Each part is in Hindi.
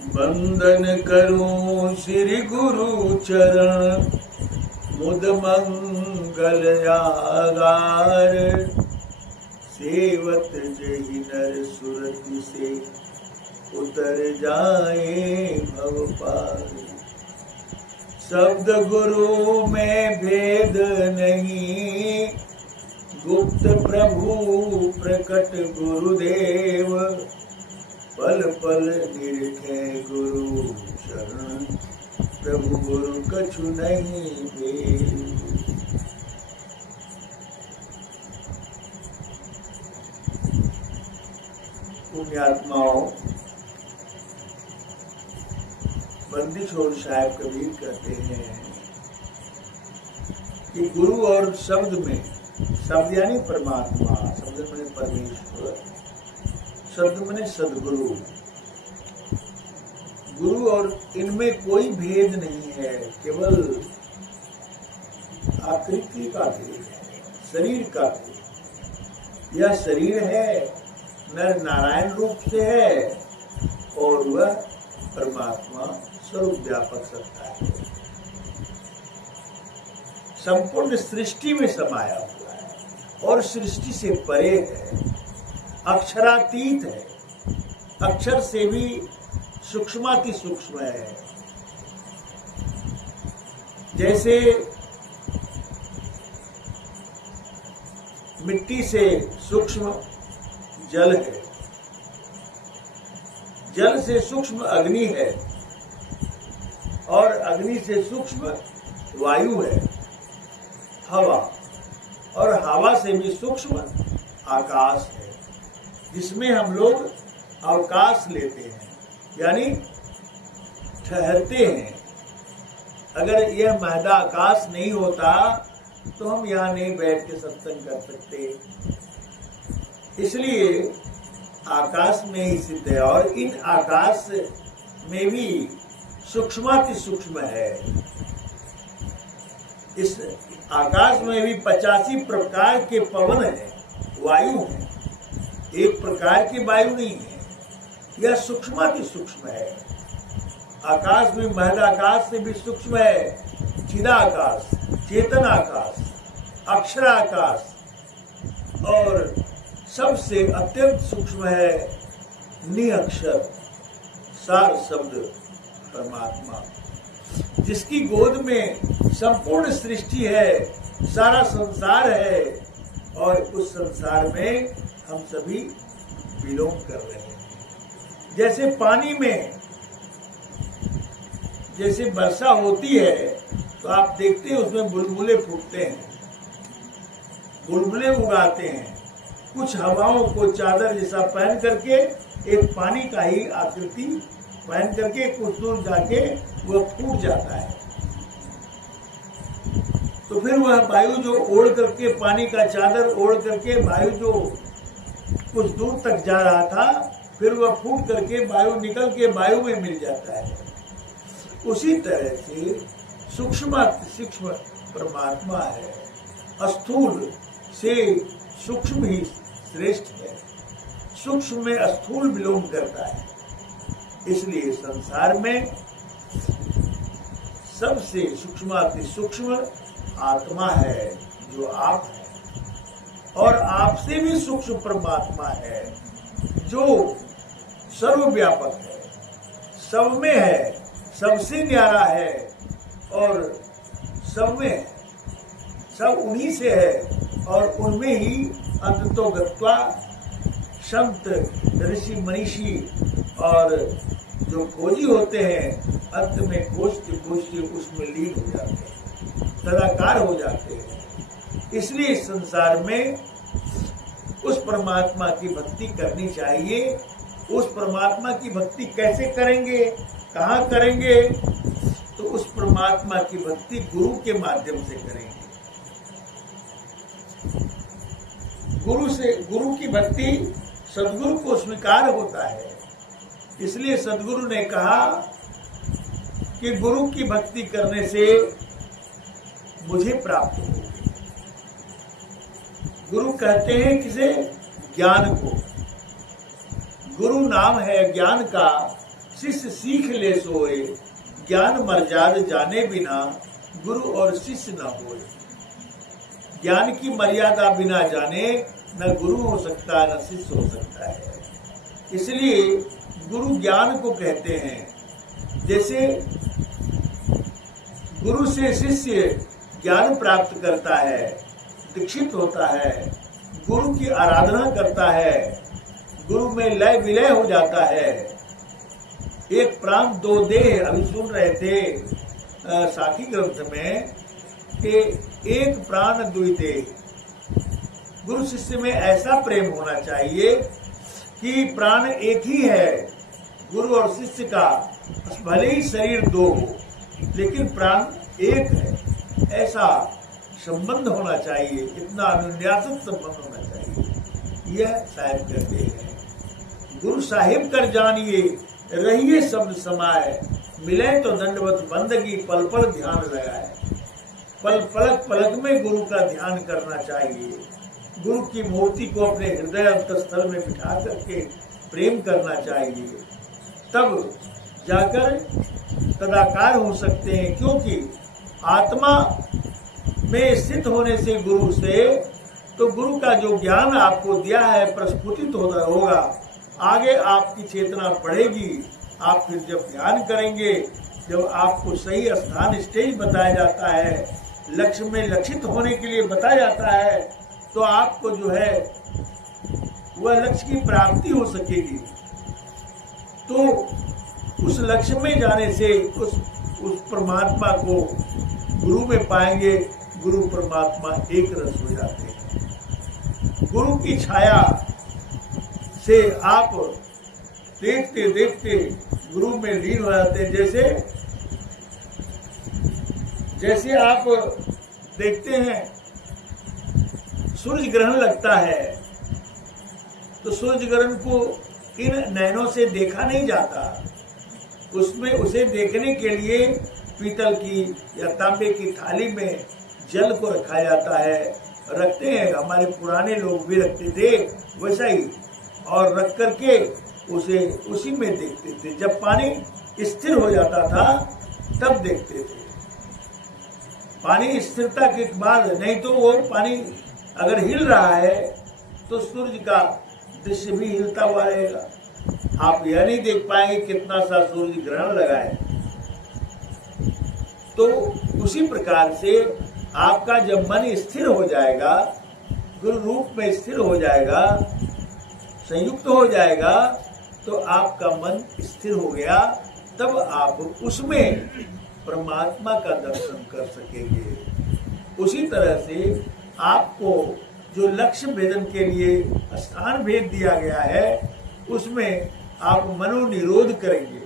वंदन करूं श्री गुरु चरण, मुद मंगल आगार। सेवत जहि नर सुरति से, उतर जाए भव पार। शब्द गुरु में भेद नहीं, गुप्त प्रभु प्रकट गुरुदेव। पल पल निरखे गुरु शरण, प्रभु गुरु कछु नहीं भेद। पुण्यात्माओं, बंदी छोड़ साहब कबीर कहते हैं कि गुरु और शब्द में, शब्द यानी परमात्मा, शब्द माने परमेश्वर, शब्द माने सदगुरु, गुरु और इनमें कोई भेद नहीं है, केवल आकृति का भेद है, शरीर का भेद। यह शरीर है, नर नारायण रूप से है और वह परमात्मा स्वरूप व्यापक सत्ता है, संपूर्ण सृष्टि में समाया हुआ है और सृष्टि से परे है, अक्षरातीत है, अक्षर से भी सूक्ष्माति सूक्ष्म है। जैसे मिट्टी से सूक्ष्म जल है, जल से सूक्ष्म अग्नि है और अग्नि से सूक्ष्म वायु है, हवा, और हवा से भी सूक्ष्म आकाश है, जिसमें हम लोग अवकाश लेते हैं, यानी ठहरते हैं। अगर यह महदा आकाश नहीं होता तो हम यहाँ नहीं बैठ के सत्संग कर सकते। इसलिए आकाश में ही सिद्ध है और इन आकाश में भी सूक्ष्माति सूक्ष्म है। इस आकाश में भी 85 प्रकार के पवन है, वायु है, एक प्रकार की वायु नहीं है, यह सूक्ष्माति सूक्ष्म है। आकाश में महदाकाश से भी सूक्ष्म है, चिदाकाश, चेतन आकाश, अक्षराकाश, और सबसे अत्यंत सूक्ष्म है निअक्षर सार शब्द परमात्मा, जिसकी गोद में संपूर्ण सृष्टि है, सारा संसार है और उस संसार में हम सभी बिलोंग कर रहे हैं। जैसे पानी में जैसे वर्षा होती है तो आप देखते हैं उसमें बुलबुले फूटते हैं, बुलबुले उगाते हैं, कुछ हवाओं को चादर जैसा पहन करके एक पानी का ही आकृति पहन करके कुछ दूर जाके वह फूट जाता है। तो फिर वह वायु जो ओढ़ करके, पानी का चादर ओढ़ करके वायु जो कुछ दूर तक जा रहा था, फिर वह फूट करके वायु निकल के वायु में मिल जाता है। उसी तरह से सूक्ष्म सूक्ष्म परमात्मा है, स्थूल से सूक्ष्म ही श्रेष्ठ है, सूक्ष्म में स्थूल बिलोंग करता है। इसलिए संसार में सबसे सूक्ष्माति सूक्ष्म आत्मा है जो आप है, और आपसे भी सूक्ष्म परमात्मा है जो सर्वव्यापक है, सब में है, सबसे न्यारा है और सब में है, सब उन्हीं से है और उनमें ही अंततो गत्वा संत ऋषि मनीषी और जो खोजी होते हैं अंत में खोजते खोजते उसमें लीन हो जाते हैं, तदाकार हो जाते हैं। इसलिए इस संसार में उस परमात्मा की भक्ति करनी चाहिए। उस परमात्मा की भक्ति कैसे करेंगे, कहाँ करेंगे? तो उस परमात्मा की भक्ति गुरु के माध्यम से करेंगे। गुरु की भक्ति सदगुरु को स्वीकार होता है। इसलिए सदगुरु ने कहा कि गुरु की भक्ति करने से मुझे प्राप्त हो। गुरु कहते हैं किसे? ज्ञान को। गुरु नाम है ज्ञान का, शिष्य सीख ले सोए, ज्ञान मर्याद जाने बिना गुरु और शिष्य न होए। ज्ञान की मर्यादा बिना जाने न गुरु हो सकता है न शिष्य हो सकता है। इसलिए गुरु ज्ञान को कहते हैं। जैसे गुरु से शिष्य ज्ञान प्राप्त करता है, दीक्षित होता है, गुरु की आराधना करता है, गुरु में लय विलय हो जाता है। एक प्राण दो देह, अभी सुन रहे थे साखी ग्रंथ में कि एक प्राण दुई देह। गुरु शिष्य में ऐसा प्रेम होना चाहिए कि प्राण एक ही है, गुरु और शिष्य का भले ही शरीर दो हो लेकिन प्राण एक है, ऐसा संबंध होना चाहिए, इतना अनुन्यासित संबंध होना चाहिए। यह साहिब कहते हैं। गुरु साहिब कर जानिए, रहिए शब्द समाए, मिले तो दंडवत बंदगी, पल पल ध्यान लगाए। पलक पलक में गुरु का ध्यान करना चाहिए। गुरु की मूर्ति को अपने हृदय अंतस्थल में बिठा करके प्रेम करना चाहिए, तब जाकर तदाकार हो सकते हैं। क्योंकि आत्मा में स्थित होने से गुरु से, तो गुरु का जो ज्ञान आपको दिया है प्रस्फुटित होगा। आगे आपकी चेतना बढ़ेगी। आप फिर जब ध्यान करेंगे, जब आपको सही स्थान स्टेज बताया जाता है, लक्ष्य में लक्षित होने के लिए बताया जाता है, तो आपको जो है वह लक्ष्य की प्राप्ति हो सकेगी। तो उस लक्ष्य में जाने से उस परमात्मा को गुरु में पाएंगे। गुरु परमात्मा एक रस हो जाते हैं। गुरु की छाया से आप देखते देखते गुरु में लीन हो जाते हैं। जैसे आप देखते हैं सूरज ग्रहण लगता है, तो सूरज ग्रहण को इन नैनों से देखा नहीं जाता। उसमें उसे देखने के लिए पीतल की या तांबे की थाली में जल को रखा जाता है, रखते हैं। हमारे पुराने लोग भी रखते थे वैसा ही, और रख करके उसे उसी में देखते थे। जब पानी स्थिर हो जाता था तब देखते थे। पानी स्थिरता के बाद, नहीं तो वो पानी अगर हिल रहा है तो सूरज का दृश्य भी हिलता हुआ रहेगा। आप यह नहीं देख पाएंगे कितना सा सूरज ग्रहण लगा है। तो उसी प्रकार से आपका जब मन स्थिर हो जाएगा, गुरु रूप में स्थिर हो जाएगा, संयुक्त हो जाएगा, तो आपका मन स्थिर हो गया, तब आप उसमें परमात्मा का दर्शन कर सकेंगे। उसी तरह से आपको जो लक्ष्य भेदन के लिए स्थान भेद दिया गया है, उसमें आप मनोनिरोध करेंगे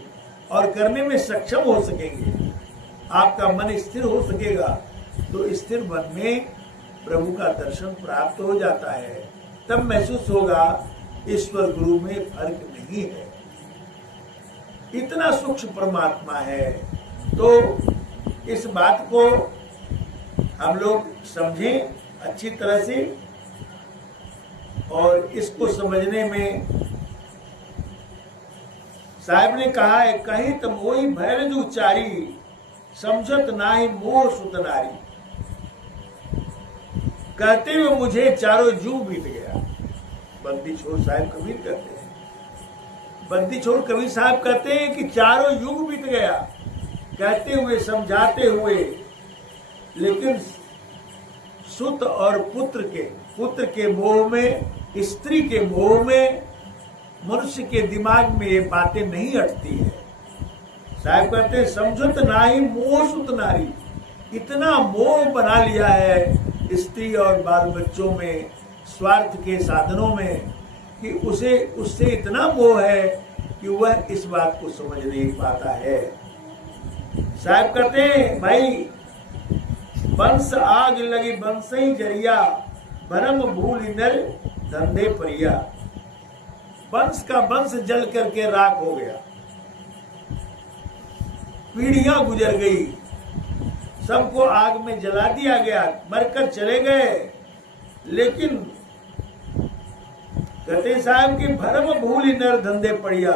और करने में सक्षम हो सकेंगे। आपका मन स्थिर हो सकेगा, तो स्थिर मन में प्रभु का दर्शन प्राप्त हो जाता है। तब महसूस होगा ईश्वर गुरु में फर्क नहीं है, इतना सूक्ष्म परमात्मा है। तो इस बात को हम लोग समझें अच्छी तरह से, और इसको समझने में साहब ने कहा है, कहीं तो मोही भैरज उच्चारी, समझत नाही मोह सुत नारी। कहते हुए मुझे चारों जू बीत गया। बंदी छोड़ साहब कबीर कहते हैं, बंदी छोड़ कबीर साहब कहते हैं कि चारों युग बीत गया, कहते हुए समझाते हुए। लेकिन सुत और पुत्र के मोह में, स्त्री के मोह में मनुष्य के दिमाग में ये बातें नहीं अटती है। साहब कहते हैं समझत नाही मोह सुत नारी। इतना मोह बना लिया है स्त्री और बाल बच्चों में, स्वार्थ के साधनों में, कि उससे इतना मोह है कि वह इस बात को समझ नहीं पाता है। साहब कहते हैं भाई, बंस आग लगी बंसई जरिया, भरम भूल नर धंधे परिया। वंश का वंश जल करके राख हो गया, पीढ़ियां गुजर गई, सबको आग में जला दिया गया, मरकर चले गए। लेकिन कहते साहब कि भरम भूल नर धंधे पड़िया,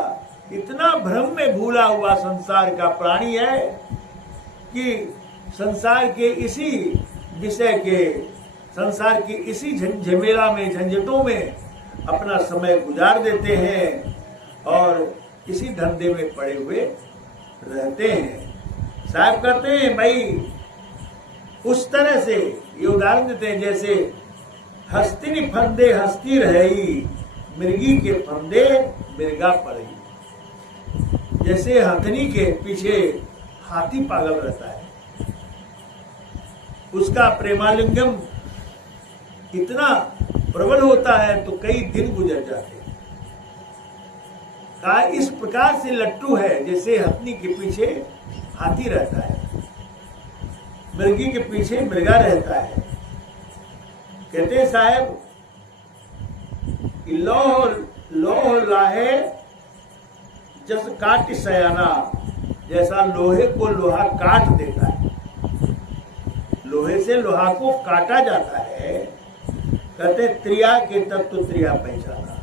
इतना भ्रम में भूला हुआ संसार का प्राणी है कि संसार के इसी विषय के, संसार की इसी झमेला में, झंझटों में अपना समय गुजार देते हैं और इसी धंधे में पड़े हुए रहते हैं। साहब कहते हैं भाई उस तरह से ये उदाहरण देते हैं जैसे हस्तिनी फंदे हस्ती रही, मृगी के फंदे मृगा पड़ी। जैसे हथनी के पीछे हाथी पागल रहता है, उसका प्रेमालिंगम इतना प्रबल होता है तो कई दिन गुजर जाते हैं। इस प्रकार से लट्टू है जैसे हथनी के पीछे हाथी रहता है, मृगी के पीछे मृगा रहता है। कहते हैं साहब कि लोह लाहे जस काट सयाना, जैसा लोहे को लोहा काट देता है, लोहे से लोहा को काटा जाता है। कहते त्रिया के तत्व त्रिया पहचाना,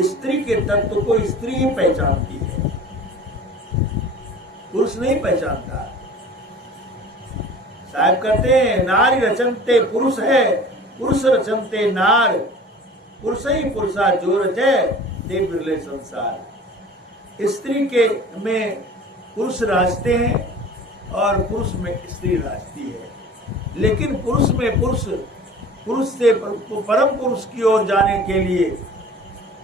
स्त्री के तत्व को स्त्री ही पहचानती है, पुरुष नहीं पहचानता। साहब कहते हैं नारी रचनते पुरुष है, पुरुष रचनते नार, पुरुष ही पुरुषा जो रचे ते बिरले संसार। स्त्री के में पुरुष राजते हैं और पुरुष में स्त्री राजती है, लेकिन पुरुष में पुरुष से परम पुरुष की ओर जाने के लिए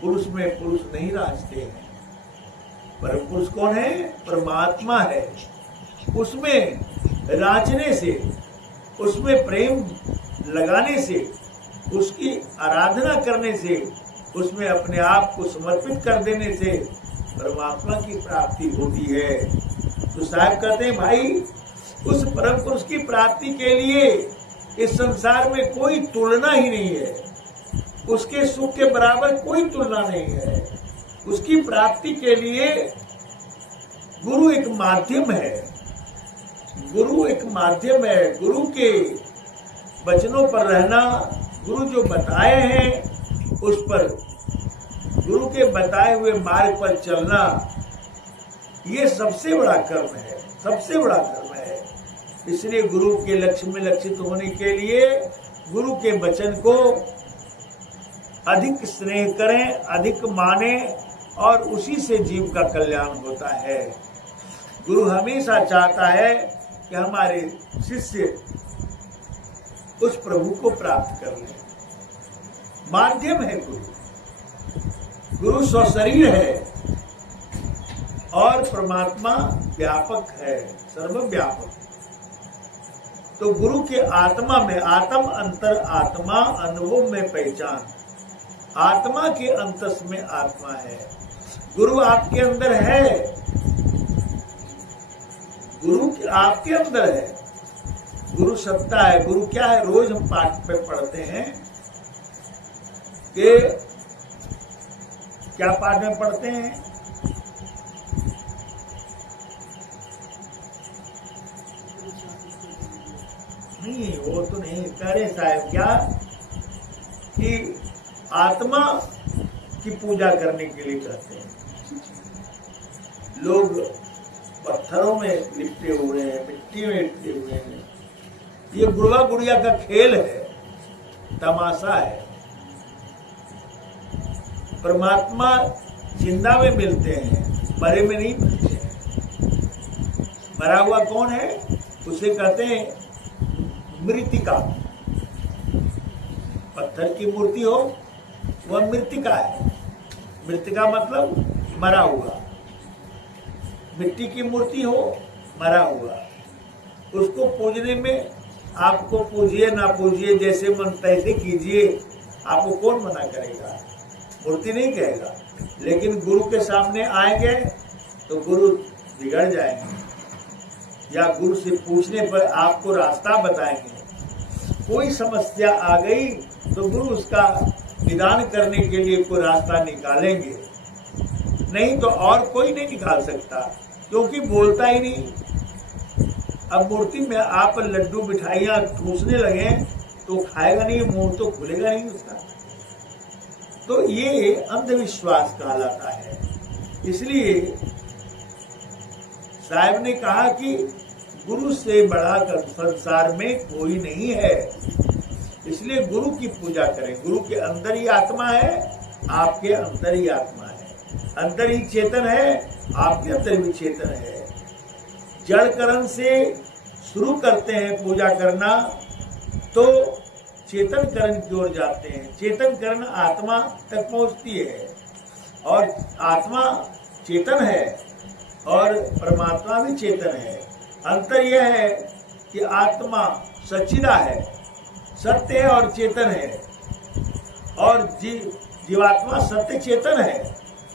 पुरुष में पुरुष नहीं राजते हैं। परम पुरुष कौन है? परमात्मा है। उसमें राजने से, उसमें प्रेम लगाने से, उसकी आराधना करने से, उसमें अपने आप को समर्पित कर देने से परमात्मा की प्राप्ति होती है। तो साहब कहते हैं भाई उस परम पुरुष की प्राप्ति के लिए इस संसार में कोई तुलना ही नहीं है, उसके सुख के बराबर कोई तुलना नहीं है। उसकी प्राप्ति के लिए गुरु एक माध्यम है, गुरु एक माध्यम है। गुरु के वचनों पर रहना, गुरु जो बताए हैं उस पर, गुरु के बताए हुए मार्ग पर चलना, ये सबसे बड़ा कर्म है, सबसे बड़ा कर्म है। इसलिए गुरु के लक्ष्य में लक्षित होने के लिए गुरु के वचन को अधिक स्नेह करें, अधिक माने और उसी से जीव का कल्याण होता है। गुरु हमेशा चाहता है कि हमारे शिष्य उस प्रभु को प्राप्त कर लें। माध्यम है गुरु, गुरु स्वशरीर है और परमात्मा व्यापक है, सर्वव्यापक। तो गुरु के आत्मा में, आत्म अंतर आत्मा, अनुभव में पहचान, आत्मा के अंतस में आत्मा है। गुरु आपके अंदर है, गुरु आपके अंदर है, गुरु सत्ता है। गुरु क्या है? रोज हम पाठ पे पढ़ते हैं कि क्या पाठ में पढ़ते हैं? नहीं, वो तो नहीं करे साहब। क्या कि आत्मा की पूजा करने के लिए कहते हैं। लोग पत्थरों में लिपटे हुए हैं, मिट्टी में लिपटे हुए हैं। ये गुड़वा गुड़िया का खेल है, तमाशा है। परमात्मा जिंदा में मिलते हैं, मरे में नहीं मिलते हैं। मरा हुआ कौन है? उसे कहते हैं मृतिका। पत्थर की मूर्ति हो वह मृतिका है। मृतिका मतलब मरा हुआ। मिट्टी की मूर्ति हो, मरा हुआ। उसको पूजने में आपको पूजिए ना पूजिए, जैसे मन तैसे कीजिए, आपको कौन मना करेगा? मूर्ति नहीं कहेगा। लेकिन गुरु के सामने आएंगे तो गुरु बिगड़ जाएंगे, या गुरु से पूछने पर आपको रास्ता बताएंगे। कोई समस्या आ गई तो गुरु उसका निदान करने के लिए कोई रास्ता निकालेंगे, नहीं तो और कोई नहीं निकाल सकता, क्योंकि बोलता ही नहीं। अब मूर्ति में आप लड्डू मिठाइयां ठूसने लगे तो खाएगा नहीं, मुंह तो खुलेगा नहीं उसका। तो ये अंधविश्वास कहलाता है। इसलिए साहब ने कहा कि गुरु से बढ़ाकर संसार में कोई नहीं है, इसलिए गुरु की पूजा करें। गुरु के अंदर ही आत्मा है, आपके अंदर ही आत्मा है, अंदर ही चेतन है, आपके अंदर भी चेतन है। जड़ करण से शुरू करते हैं पूजा करना तो चेतन करण की ओर जाते हैं। चेतन करण आत्मा तक पहुंचती है और आत्मा चेतन है और परमात्मा भी चेतन है। अंतर यह है कि आत्मा सच्चिदा है, सत्य है और चेतन है, और जीवात्मा सत्य चेतन है,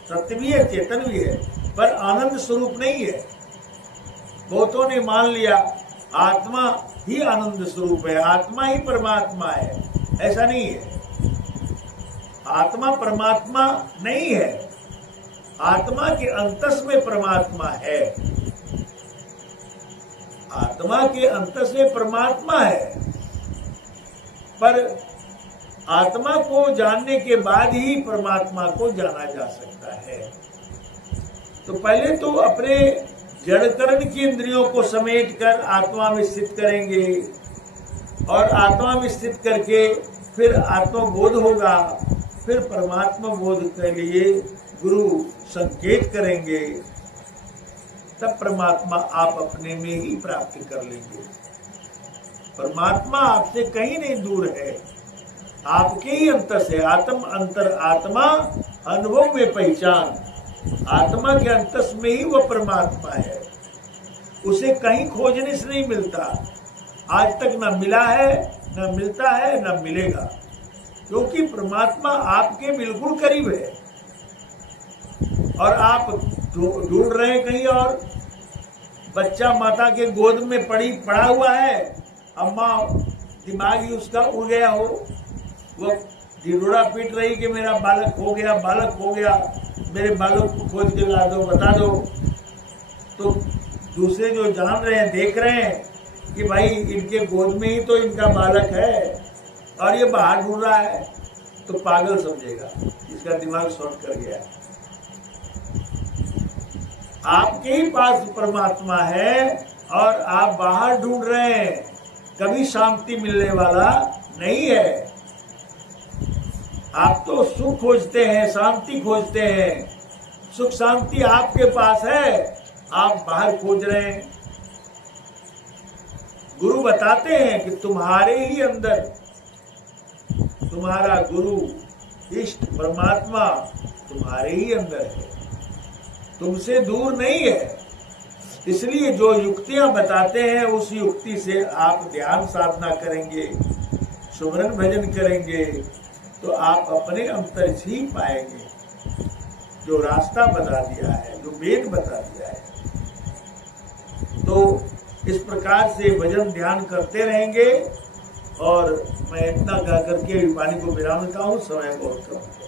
सत्य भी है चेतन भी है, पर आनंद स्वरूप नहीं है। बहुतों ने मान लिया आत्मा ही आनंद स्वरूप है, आत्मा ही परमात्मा है। ऐसा नहीं है, आत्मा परमात्मा नहीं है, आत्मा के अंतस में परमात्मा है, आत्मा के अंतस में परमात्मा है। पर आत्मा को जानने के बाद ही परमात्मा को जाना जा सकता है। तो पहले तो अपने जड़करण की इंद्रियों को समेटकर आत्मा में स्थित करेंगे और आत्मा में स्थित करके फिर आत्मबोध होगा, फिर परमात्मा बोध के लिए गुरु संकेत करेंगे, तब परमात्मा आप अपने में ही प्राप्त कर लेंगे। परमात्मा आपसे कहीं नहीं दूर है, आपके ही अंतर से। आत्म अंतर आत्मा अनुभव में पहचान, आत्मा के अंतस में ही वो परमात्मा है, उसे कहीं खोजने से नहीं मिलता। आज तक न मिला है, न मिलता है, न मिलेगा, क्योंकि परमात्मा आपके बिल्कुल करीब है और आप ढूंढ रहे हैं कहीं और। बच्चा माता के गोद में पड़ा हुआ है, अम्मा दिमाग ही उसका उड़ गया हो, वो ढिढोरा पीट रही कि मेरा बालक हो गया, बालक हो गया, मेरे बालक को खोज के ला दो, बता दो। तो दूसरे जो जान रहे हैं, देख रहे हैं कि भाई इनके गोद में ही तो इनका बालक है और ये बाहर ढूंढ रहा है, तो पागल समझेगा, इसका दिमाग शॉर्ट कर गया। आपके ही पास परमात्मा है और आप बाहर ढूंढ रहे हैं, कभी शांति मिलने वाला नहीं है। आप तो सुख खोजते हैं, शांति खोजते हैं, सुख शांति आपके पास है, आप बाहर खोज रहे हैं। गुरु बताते हैं कि तुम्हारे ही अंदर तुम्हारा गुरु इष्ट परमात्मा तुम्हारे ही अंदर है, तुमसे दूर नहीं है। इसलिए जो युक्तियां बताते हैं उस युक्ति से आप ध्यान साधना करेंगे, सुमरन भजन करेंगे, तो आप अपने अंतर ही पाएंगे जो रास्ता बता दिया है, जो वेद बता दिया है। तो इस प्रकार से भजन ध्यान करते रहेंगे। और मैं इतना गा करके वाणी को विराम देता हूँ, समय बहुत कम है।